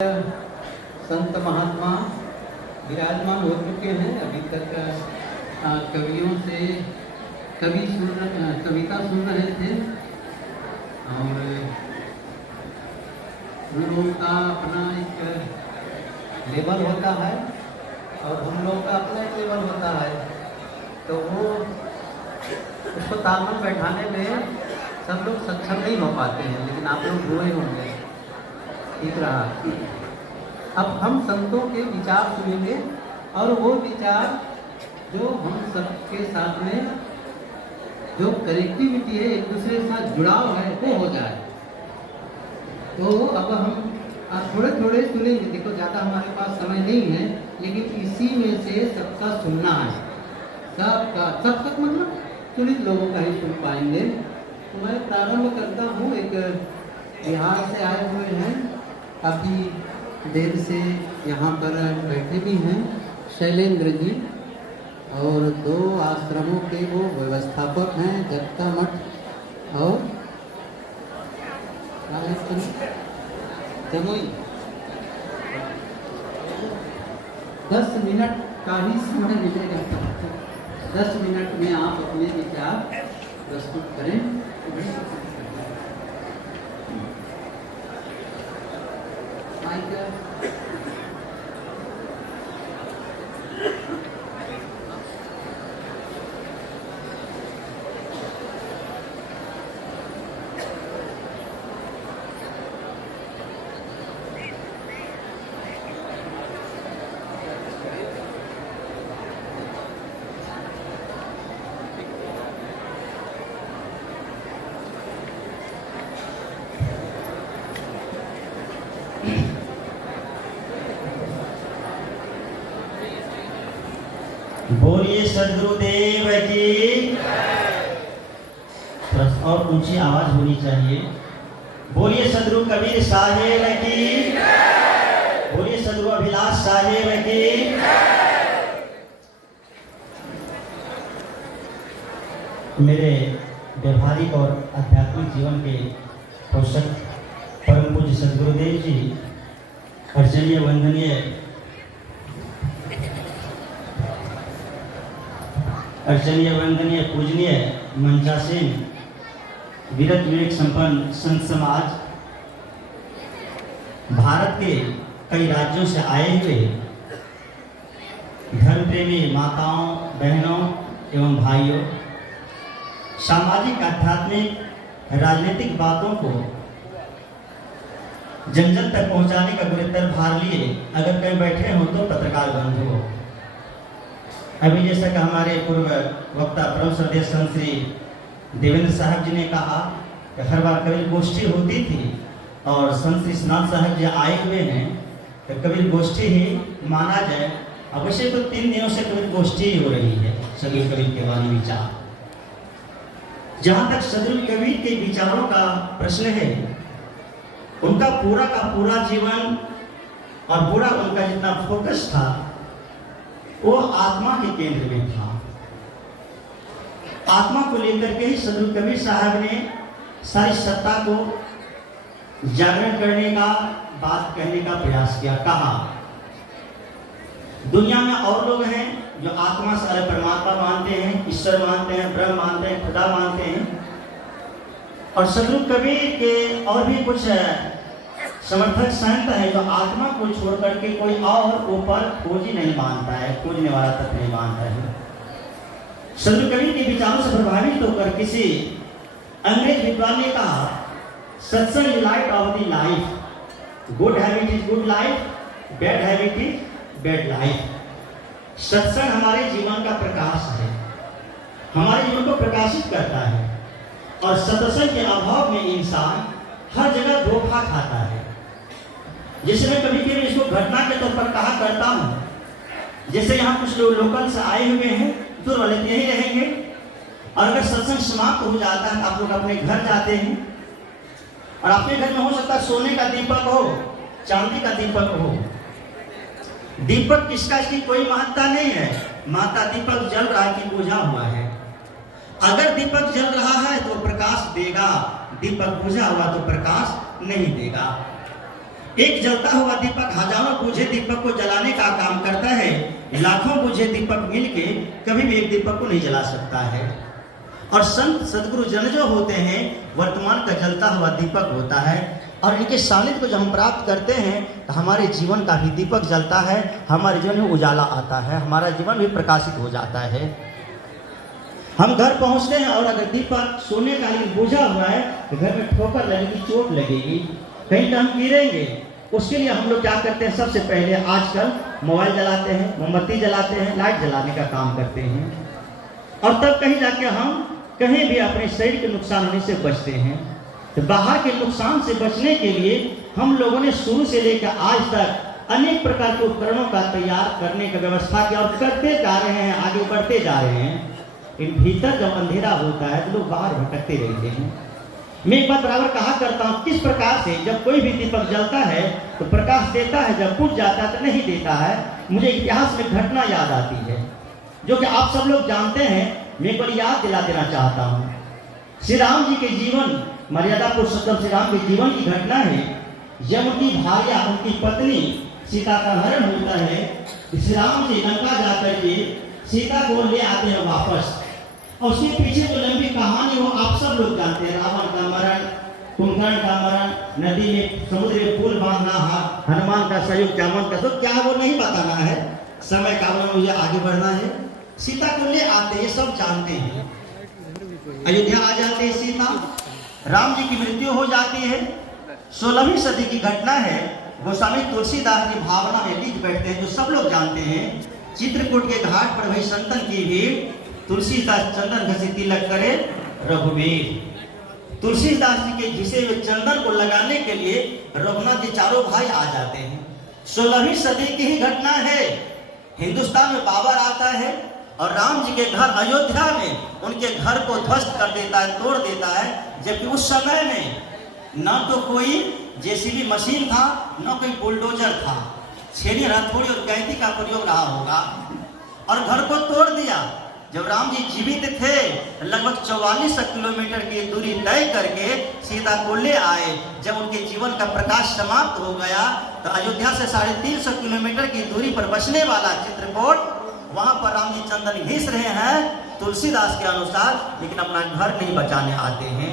संत महात्मा विराजमान हो चुके हैं। अभी तक कवियों से कविता सुन रहे थे और उन लोगों का अपना एक लेवल होता है और हम लोग का अपना एक लेवल होता है, तो वो उसको तालमेल बैठाने में सब लोग सक्षम नहीं हो पाते हैं, लेकिन आप लोग हुए होंगे। ठीक रहा। अब हम संतों के विचार सुनेंगे और वो विचार जो हम सबके साथ में जो कनेक्टिविटी है, एक दूसरे के साथ जुड़ाव है, वो हो जाए। तो अब हम थोड़े थोड़े सुनेंगे। देखो, ज़्यादा हमारे पास समय नहीं है, लेकिन इसी में से सबका सुनना है। सबका सब तक मतलब चुनित लोगों का ही सुन पाएंगे। तो मैं प्रारंभ करता हूँ। एक बिहार से आए हुए हैं, काफ़ी देर से यहाँ पर बैठे भी हैं, शैलेंद्र जी, और 2 आश्रमों के वो व्यवस्थापक हैं, जगता मठ और जमुई। 10 मिनट का ही समय मिलेगा। 10 मिनट में आप अपने विचार प्रस्तुत करें। बोलिए सद्गुरुदेव की। और ऊंची आवाज होनी चाहिए। बोलिए सद्गुरु कबीर साहेब की। बोलिए सद्गुरु अभिलाष साहेब की। मेरे व्यवहारिक और आध्यात्मिक जीवन के पोषक परम पूज्य सद्गुरुदेव जी, अर्चनीय वंदनीय पूजनीय मंचासीन वीरत विवेक संपन्न संत समाज, भारत के कई राज्यों से आए हुए धर्म प्रेमी माताओं, बहनों एवं भाइयों, सामाजिक, आध्यात्मिक, राजनीतिक बातों को जन जन तक पहुंचाने का गुरुतर भार लिए अगर कहीं बैठे हो तो पत्रकार बंधु। अभी जैसा कि हमारे पूर्व वक्ता परम श्रद्धेय संत श्री देवेंद्र साहब जी ने कहा कि हर बार कबीर गोष्ठी होती थी और संत श्री स्नात साहब जी आए हुए हैं, तो कबीर गोष्ठी ही माना जाए। अवश्य तो 3 दिनों से कबीर गोष्ठी ही हो रही है। सदगुरु कबीर के वाणी विचार, जहाँ तक सदगुरु कबीर के विचारों का प्रश्न है, उनका पूरा का पूरा जीवन और पूरा उनका जितना फोकस था वो आत्मा के केंद्र में था। आत्मा को लेकर के ही सदगुरु कबीर साहब ने सारी सत्ता को जागरण करने का, बात कहने का प्रयास किया। कहा दुनिया में और लोग हैं जो आत्मा से परमात्मा मानते हैं, ईश्वर मानते हैं, ब्रह्म मानते हैं, खुदा मानते हैं, और सदगुरु कबीर के और भी कुछ समर्थक संत है जो आत्मा को छोड़ करके कोई और ऊपर खोज ही नहीं मानता है, खोजने वाला तक नहीं मानता है। सदगुरु कबीर के विचारों से प्रभावित होकर किसी अंग्रेज विद्वान ने कहा, सत्संग light of the life, good habit is good life, bad habit is bad life. सत्संग हमारे जीवन का प्रकाश है, हमारे जीवन को प्रकाशित करता है, और सत्संग के अभाव में इंसान हर जगह धोखा खाता है। जैसे मैं कभी कभी इसको घटना के तौर पर कहा करता हूँ, जैसे यहाँ कुछ लोग लोकल से आए हुए हैं, दूर वाले यही रहेंगे, और अगर सत्संग समाप्त हो जाता है आप लोग अपने घर जाते हैं, और अपने घर में हो सकता है सोने का दीपक हो, चांदी का दीपक हो। दीपक किसका, इसकी कोई महत्ता नहीं है, माता दीपक जल रहा है कि बुझा हुआ है। अगर दीपक जल रहा है तो प्रकाश देगा, दीपक बुझा हुआ तो प्रकाश नहीं देगा। एक जलता हुआ दीपक हजारों बुझे दीपक को जलाने का काम करता है। लाखों बुझे दीपक मिलके कभी भी एक दीपक को नहीं जला सकता है। और संत सदगुरु जन जो होते हैं वर्तमान का जलता हुआ दीपक होता है, और इनके सानिध्य को जब हम प्राप्त करते हैं तो हमारे जीवन का भी दीपक जलता है, हमारे जीवन में उजाला आता है, हमारा जीवन भी प्रकाशित हो जाता है। हम घर पहुंचते हैं और अगर दीपक सोने का लिए बुझा हुआ है तो घर में ठोकर लगेगी, चोट लगेगी, कहीं तो हम गिरेंगे। उसके लिए हम लोग क्या करते हैं, सबसे पहले आजकल मोबाइल जलाते हैं, मोमबत्ती जलाते हैं, लाइट जलाने का काम करते हैं, और तब कहीं जाके हम कहीं भी अपने शरीर के नुकसान होने से बचते हैं। तो बाहर के नुकसान से बचने के लिए हम लोगों ने शुरू से लेकर आज तक अनेक प्रकार के उपकरणों का तैयार करने का व्यवस्था किया और करते जा रहे हैं, आगे बढ़ते जा रहे हैं। इन भीतर जब अंधेरा होता है तो लोग बाहर भटकते रहते हैं। मैं एक बात बराबर कहा करता हूँ, किस प्रकार से जब कोई भी दीपक जलता है तो प्रकाश देता है, जब बुझ जाता है तो नहीं देता है। मुझे इतिहास में घटना याद आती है जो कि आप सब लोग जानते हैं, मैं एक बार याद दिला देना चाहता हूँ। श्री राम जी के जीवन, मर्यादा पुरुषोत्तम श्री राम के जीवन की घटना है। जब उनकी भार्या, उनकी पत्नी सीता का हरण होता है, श्री राम जी लंका जाकर के सीता को ले आते हैं वापस, और उसके पीछे जो लंबी कहानी वो आप सब लोग जानते हैं। रावण का मरण, कुंभकर्ण का मरण, नदी में समुद्र में पुल बांधना, हनुमान का सहयोग, जामन का सहयोग, क्या वो नहीं बताना है, समय का मुझे आगे बढ़ना है। सीता को ले आते हैं, सब जानते हैं। अयोध्या आ जाते हैं सीता, राम जी की मृत्यु हो जाती है। 16वीं सदी की घटना है। गोस्वामी तुलसीदास जी भावना में लिख बैठते हैं, जो सब लोग जानते हैं। चित्रकूट के घाट पर वही संतन की भीड़, तुलसीदास चंदन घसी तिलक करे रघुवीर। तुलसीदास जी के घिसे हुए चंदन को लगाने के लिए रघुनाथ जी चारों भाई आ जाते हैं। 16वीं सदी की ही घटना है। हिंदुस्तान में बाबर आता है और राम जी के घर अयोध्या में उनके घर को ध्वस्त कर देता है, तोड़ देता है। जबकि उस समय में न तो कोई जेसीबी मशीन था, न कोई बुलडोजर था, छेनी, हथौड़ी और कैंची का प्रयोग रहा होगा, और घर को तोड़ दिया। जब राम जी जीवित थे लगभग 44 किलोमीटर की दूरी तय करके सीता को ले आए। जब उनके जीवन का प्रकाश समाप्त हो गया तो अयोध्या से 350 किलोमीटर की दूरी पर बसने वाला चित्रकूट, वहां पर राम जी चंदन घिस रहे हैं तुलसीदास के अनुसार, लेकिन अपना घर नहीं बचाने आते हैं।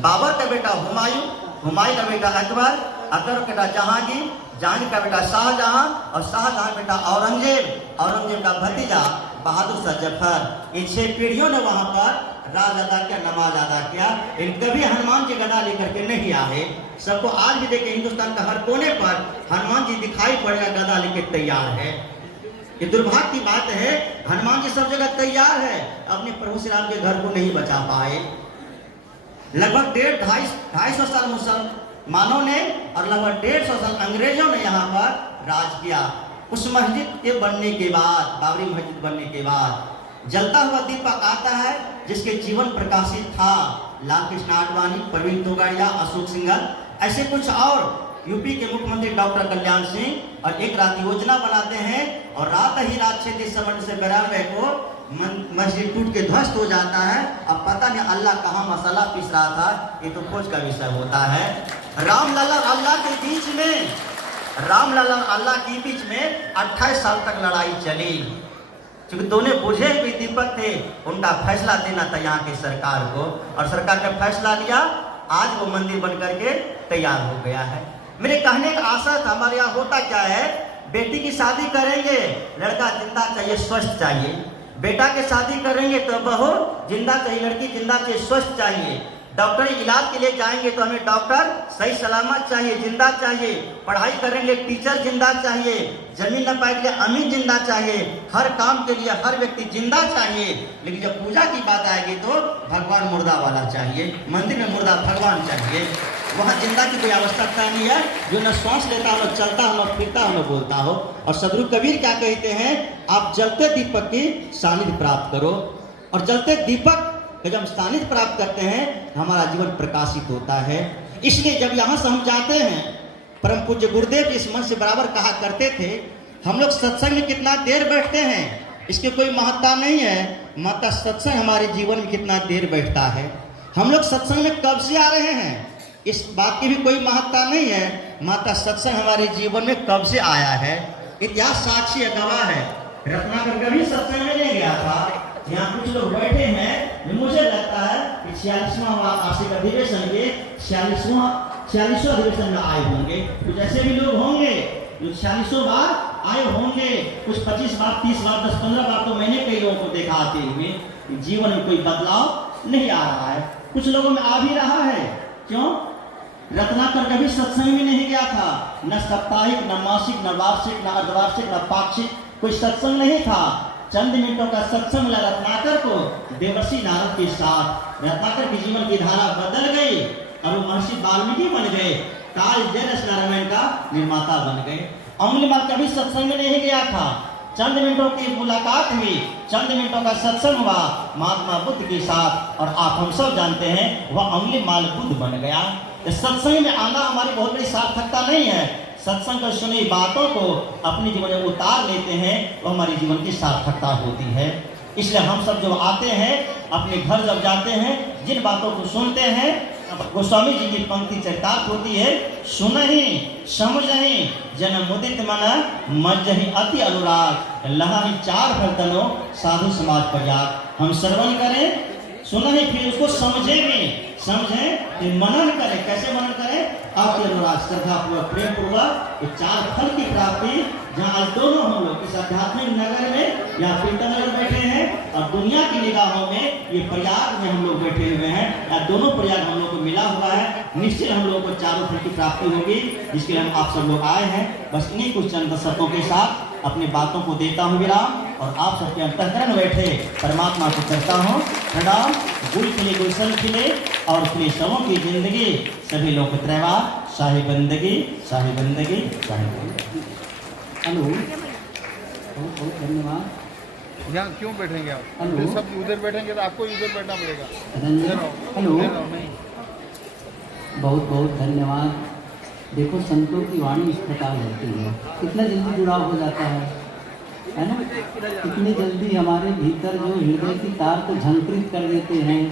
बाबर का बेटा हुमायूं, हुमायूं का बेटा अकबर, अकबर का बेटा जहांगीर, जहांगीर का बेटा शाहजहां, और शाहजहां का बेटा औरंगजेब, औरंगजेब का भतीजा बहादुर शाह जफर। इन 6 पीढ़ियों ने वहां पर राज अदा किया, नमाज अदा किया। इन कभी हनुमान जी गदा लेकर के नहीं आए। सबको आज भी देखे हिंदुस्तान का हर कोने पर हनुमान जी दिखाई पड़ेगा, गदा लेकर तैयार है। ये दुर्भाग्य की बात है, हनुमान जी सब जगह तैयार है, अपने प्रभु श्री राम के घर को नहीं बचा पाए। लगभग 250 साल मुसलमानों ने और लगभग 150 साल अंग्रेजों ने यहाँ पर राज किया। उस मस्जिद के बनने के बाद, बाबरी मस्जिद बनने के बाद जलता हुआ दीपक आता है, जिसके जीवन प्रकाशित था लाल कृष्ण आडवाणी, प्रवीण तोगाड़िया, अशोक सिंघल, ऐसे कुछ और। यूपी के मुख्यमंत्री डॉक्टर कल्याण सिंह, और एक रात योजना बनाते हैं और रात ही रात 36 से 92 को मस्जिद टूट के ध्वस्त हो जाता है। अब पता नहीं अल्लाह कहाँ मसाला पीस रहा था, ये तो खोज का विषय होता है। रामलला अल्लाह के बीच में, रामलला अल्लाह के बीच में 28 साल तक लड़ाई चली, क्योंकि दोनों बुझे हुए दीपक थे। उनका फैसला देना था यहाँ की सरकार को, और सरकार ने फैसला लिया। आज वो मंदिर बन करके तैयार हो गया है। मेरे कहने का आशा था, हमारे यहाँ होता क्या है, बेटी की शादी करेंगे, लड़का जिंदा चाहिए, स्वस्थ चाहिए। बेटा के शादी करेंगे तो बहू जिंदा चाहिए, लड़की जिंदा चाहिए, स्वस्थ चाहिए। डॉक्टरी इलाज के लिए जाएंगे तो हमें डॉक्टर सही सलामत चाहिए, जिंदा चाहिए। पढ़ाई करेंगे टीचर जिंदा चाहिए। जमीन न पाए के लिए अमीन जिंदा चाहिए। हर काम के लिए हर व्यक्ति जिंदा चाहिए। लेकिन जब पूजा की बात आएगी तो भगवान मुर्दा वाला चाहिए, मंदिर में मुर्दा भगवान चाहिए। वहाँ जिंदा की कोई आवश्यकता नहीं है, जो न श्वास लेता हो, न चलता हो, न फिरता हो, न बोलता हो। और सदगुरु कबीर क्या कहते हैं, आप जलते दीपक की सानिध्य प्राप्त करो। और जलते दीपक जब हम सानिध्य प्राप्त करते हैं हमारा जीवन प्रकाशित होता है। इसलिए जब यहाँ से हम जाते हैं, परम पूज्य गुरुदेव इस मन से बराबर कहा करते थे, हम लोग सत्संग में कितना देर बैठते हैं इसकी कोई महत्ता नहीं है, महत्ता सत्संग हमारे जीवन में कितना देर बैठता है। हम लोग सत्संग में कब से आ रहे हैं इस बात की भी कोई महत्ता नहीं है, माँ का सत्संग हमारे जीवन में कब से आया है। इतिहास साक्षी है, गवाह है। रत्नाकर कभी सत्संग में नहीं गया था। यहाँ कुछ लोग बैठे हैं, मुझे लगता है कि 46वां वार्षिक अधिवेशन के 46वां अधिवेशन में आए होंगे। कुछ ऐसे भी लोग होंगे जो 46 बार आए होंगे, कुछ 25 बार, 30 बार, 10-15 बार। तो मैंने कई लोगों को देखा आते हुए, जीवन में कोई बदलाव नहीं आ रहा है। कुछ लोगों में आ भी रहा है। क्यों? रत्नाकर कभी सत्संग में नहीं गया था, न साप्ताहिक, न मासिक, न वार्षिक, न अर्धवार्षिक, न पाक्षिक, कोई सत्संग नहीं था। चंद मिनटों का सत्संग मिला रत्नाकर को देवर्षि नारद के साथ। रत्नाकर की जीवन की धारा बदल गई और वो महर्षि वाल्मीकि बन गए, काल जल रामायण का निर्माता बन गए। अंगुलीमाल कभी सत्संग में नहीं गया था। चंद मिनटों की मुलाकात हुई, चंद मिनटों का सत्संग हुआ महात्मा बुद्ध के साथ, और आप हम सब जानते हैं वह अंगुलीमाल बुद्ध बन गया। सत्संग में आना हमारी बहुत बड़ी सार्थकता नहीं है। सत्संग कर सुनी बातों को अपने जीवन में उतार लेते हैं, वो हमारे जीवन की सार्थकता होती है। इसलिए हम सब जब आते हैं, अपने घर जब जाते हैं, जिन बातों को सुनते हैं, गोस्वामी जी की पंक्ति चरितार्थ होती है, सुनहि समझहि जन मुदित मन मज्जहि अति अनुराग लहाहि चार भरतनो साधु समाज प्रजात। हम श्रवण करें, सुनहि, फिर उसको समझेंगे, समझें, फिर मनन करें। कैसे मनन करें? अति अनुराग, श्रद्धा पूर्वक, प्रेम पूर्वक। तो चार फल की प्राप्ति, जहाँ आज दोनों हम लोग इस आध्यात्मिक नगर में या कीर्तन नगर बैठे हैं, और दुनिया की निगाहों में ये प्रयाग में हम लोग बैठे हुए हैं, या दोनों प्रयाग हम लोग को मिला हुआ है। निश्चित हम लोगों को चारों फल की प्राप्ति होगी, जिसके लिए हम आप सब लोग आए हैं। बस इन्हीं कुछ चंद शब्दों के साथ अपनी बातों को देता हूँ विराम, और आप सबके अंतःकरण बैठे परमात्मा को करता हूँ प्रणाम। गुल खिले गुलशन खिले और खिले सबों की जिंदगी, सभी लोग त्रैवार शाही बंदगी, शाही बंदगी, शाही बंदगी। हेलो, बहुत बहुत धन्यवाद। यहाँ क्यों बैठेंगे आप? हेलो। सब उधर बैठेंगे तो आपको इधर बैठना पड़ेगा। हेलो, बहुत बहुत धन्यवाद। देखो, संतों की वाणी इस प्रकार होती है, कितना जल्दी जुड़ाव हो जाता है ना? कितनी जल्दी हमारे भीतर जो हृदय की तार को झंकृत कर देते हैं।